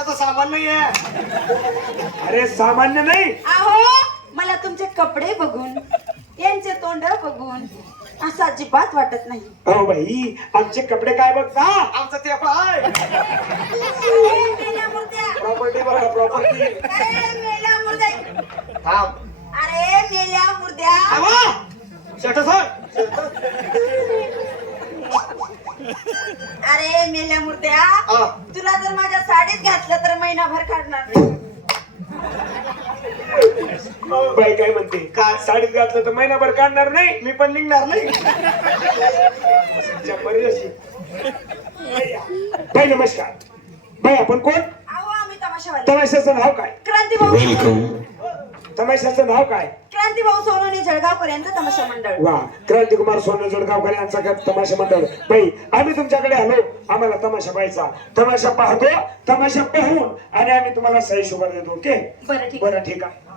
असं सामान्य आहे. अरे सामान्य नाही. अहो मला तुमचे कपडे बघून यांचे तोंड बघून असं अजिबात वाटत नाही. हो बाई आमचे कपडे काय बघता. आमचं ते पाय ए, मेल्या मुर्द्या. प्रॉपर्टी बघा प्रॉपर्टी. ए, मेल्या मुर्द्या. थांब. अरे मेल्या मुर्द्या. आवा शेट सर. अरे मेल्या मुर्द्या हा. तुला जर माझ्या साडीत घातलं तर महिनाभर काढणार नाही. बाई काय म्हणते काय? साडीत घातलं तर महिनाभर काढणार नाही. मी पण निघणार नाही. बरी अशी. बाई नमस्कार. बाई आपण कोण. अहो आम्ही तमाशावाले. तमाशाचं नाव काय. क्रांतीभाऊ. तमाशाचं नाव काय. क्रांतीभाऊ सोनवणे जळगाव पर्यंत तमाशा मंडळ. वा क्रांतिकुमार सोने जोडगावकर यांचा तमाशा मंडळ. बाई आम्ही तुमच्याकडे आलो. आम्हाला तमाशा पाहायचा. तमाशा पाहतो. तमाशा पाहून आणि आम्ही तुम्हाला सही शुभर देतो. ओके बरं ठीक बरं ठीक आहे.